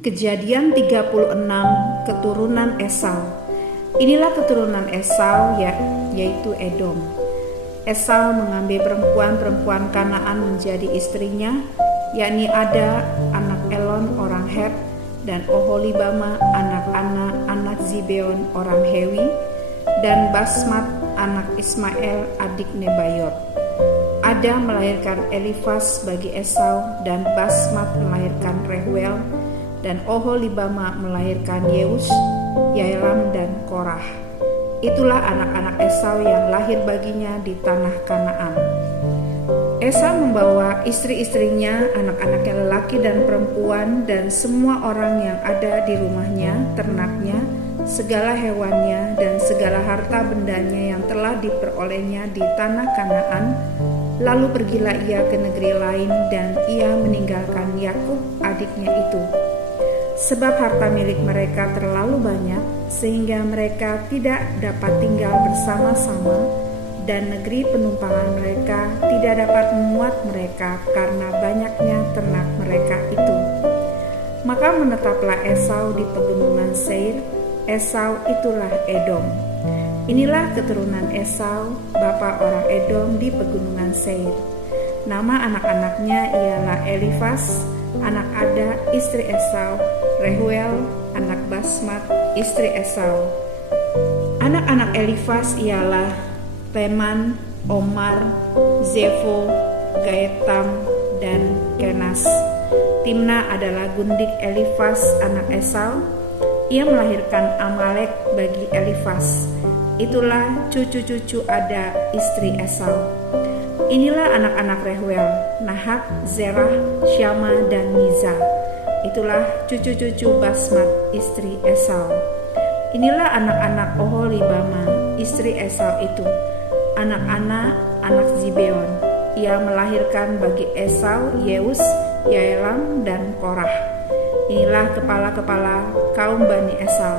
Kejadian 36 keturunan Esau. Inilah keturunan Esau yaitu Edom. Esau mengambil perempuan-perempuan Kanaan menjadi istrinya, yakni Ada anak Elon orang Het dan Oholibama anak Ana anak Zibeon orang Hewi dan Basmat anak Ismael adik Nebayot. Ada melahirkan Elifas bagi Esau dan Basmat melahirkan Rehuel dan Oholibama melahirkan Yeus, Yaelam dan Korah. Itulah anak-anak Esau yang lahir baginya di tanah Kanaan. Esau membawa istri-istrinya, anak-anaknya lelaki dan perempuan, dan semua orang yang ada di rumahnya, ternaknya, segala hewannya, dan segala harta bendanya yang telah diperolehnya di tanah Kanaan. Lalu pergilah ia ke negeri lain, dan ia meninggalkan Yakub adiknya itu. Sebab harta milik mereka terlalu banyak, sehingga mereka tidak dapat tinggal bersama-sama, dan negeri penumpangan mereka tidak dapat memuat mereka karena banyaknya ternak mereka itu. Maka menetaplah Esau di pegunungan Seir. Esau itulah Edom. Inilah keturunan Esau, bapa orang Edom di pegunungan Seir. Nama anak-anaknya ialah Elifas, anak Ada, istri Esau, Rehuel, anak Basmat, istri Esau. Anak-anak Elifas ialah Teman, Omar, Zefo, Gaetam, dan Kenas. Timna adalah gundik Elifas, anak Esau. Ia melahirkan Amalek bagi Elifas. Itulah cucu-cucu Ada, istri Esau. Inilah anak-anak Rehuel, Nahat, Zerah, Syama, dan Miza. Itulah cucu-cucu Basmat, istri Esau. Inilah anak-anak Oholibama, istri Esau itu. Anak Ana, anak Zibeon. Ia melahirkan bagi Esau Yeus, Yaelam, dan Korah. Inilah kepala-kepala kaum Bani Esau.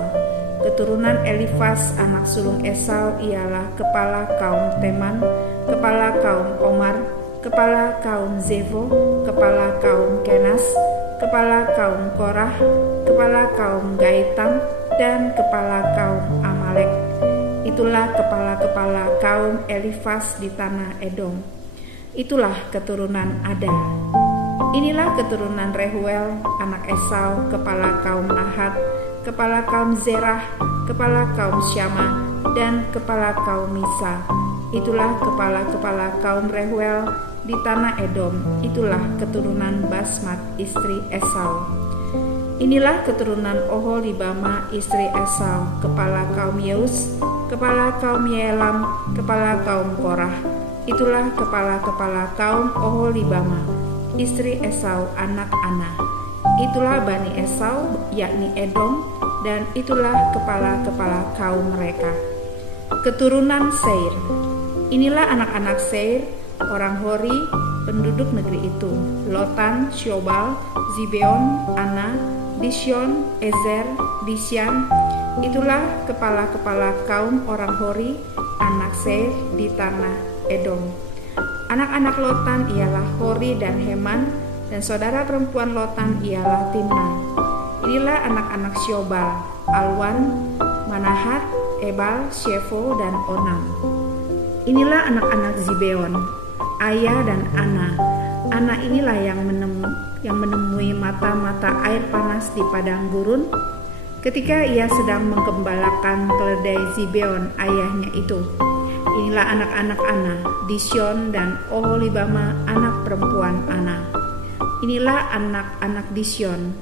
Keturunan Elifas anak sulung Esau ialah kepala kaum Teman, kepala kaum Omar, kepala kaum Zefo, kepala kaum Kenas, kepala kaum Korah, kepala kaum Gaetam, dan kepala kaum Amalek. Itulah kepala-kepala kaum Elifas di tanah Edom. Itulah keturunan Ada. Inilah keturunan Rehuel, anak Esau, kepala kaum Nahat, kepala kaum Zerah, kepala kaum Syama, dan kepala kaum Misa. Itulah kepala-kepala kaum Rehuel di tanah Edom. Itulah keturunan Basmat, istri Esau. Inilah keturunan Oholibama, istri Esau, kepala kaum Yeus, kepala kaum Yaelam, kepala kaum Korah. Itulah kepala-kepala kaum Oholibama, istri Esau, anak Ana. Itulah Bani Esau, yakni Edom, dan itulah kepala-kepala kaum mereka. Keturunan Seir. Inilah anak-anak Seir, orang Hori, penduduk negeri itu: Lotan, Syobal, Zibeon, Ana, Disyon, Ezer, Disyan. Itulah kepala-kepala kaum orang Hori, anak Seir di tanah Edom. Anak-anak Lotan ialah Hori dan Heman, dan saudara perempuan Lotan ialah Timna. Inilah anak-anak Syobal: Alwan, Manahat, Ebal, Shefo, dan Onam. Inilah anak-anak Zibeon: Aya dan Ana. Ana inilah yang menemui mata-mata air panas di padang gurun ketika ia sedang menggembalakan keledai Zibeon ayahnya itu. Inilah anak-anak Ana, Disyon dan Oholibama, anak perempuan Ana. Inilah anak-anak Disyon: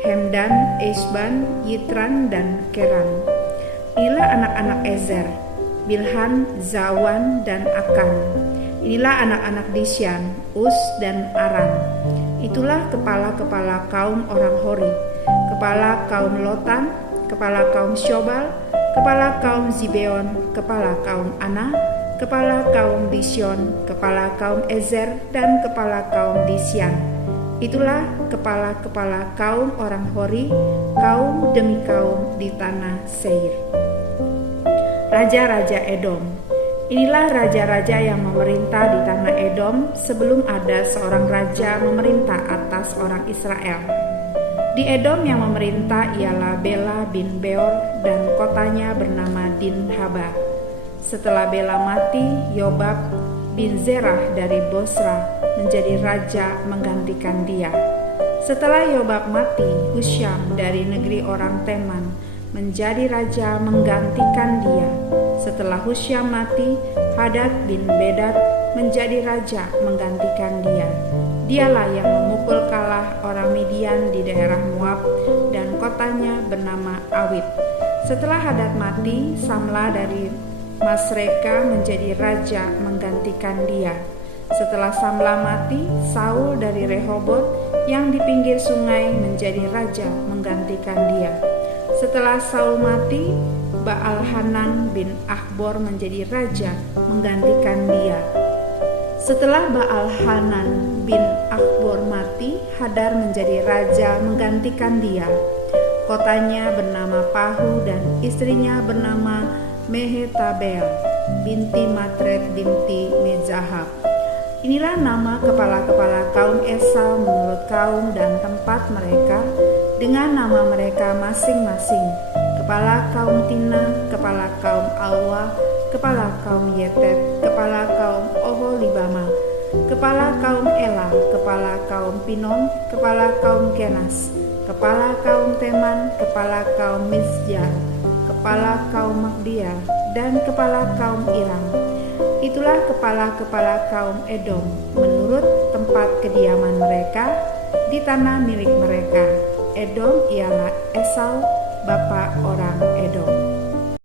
Hemdan, Esban, Yitran, dan Keran. Inilah anak-anak Ezer: Bilhan, Zawan, dan Akan. Inilah anak-anak Disyan: Us dan Aran. Itulah kepala-kepala kaum orang Hori, kepala kaum Lotan, kepala kaum Syobal, kepala kaum Zibeon, kepala kaum Ana, kepala kaum Disyon, kepala kaum Ezer, dan kepala kaum Disyan. Itulah kepala-kepala kaum orang Hori, kaum demi kaum di tanah Seir. Raja-raja Edom. Inilah raja-raja yang memerintah di tanah Edom sebelum ada seorang raja memerintah atas orang Israel. Di Edom yang memerintah ialah Bela bin Beor dan kotanya bernama Dinhaba. Setelah Bela mati, Yobab bin Zerah dari Bosra menjadi raja menggantikan dia. Setelah Yobab mati, Husyam dari negeri orang Teman menjadi raja menggantikan dia. Setelah Husyam mati, Hadad bin Bedad menjadi raja menggantikan dia. Dialah yang memukul kalah orang Midian di daerah Moab dan kotanya bernama Awit. Setelah Hadad mati, Samla dari Masreka menjadi raja menggantikan dia. Setelah Samla mati, Saul dari Rehobot yang di pinggir sungai menjadi raja menggantikan dia. Setelah Saul mati, Baal-Hanan bin Akbor menjadi raja menggantikan dia. Setelah Baal-Hanan bin Akbor mati, Hadar menjadi raja menggantikan dia. Kotanya bernama Pahu dan istrinya bernama Mehetabel binti Matred binti Mezahab. Inilah nama kepala-kepala kaum Esau menurut kaum dan tempat mereka dengan nama mereka masing-masing. Kepala kaum Tina, kepala kaum Alwa, kepala kaum Yetet, kepala kaum Oholibama, kepala kaum Ela, kepala kaum Pinon, kepala kaum Kenas, kepala kaum Teman, kepala kaum Misjar, kepala kaum Magdia, dan kepala kaum Iram. Itulah kepala-kepala kaum Edom menurut tempat kediaman mereka di tanah milik mereka. Edom ialah Esau, bapa orang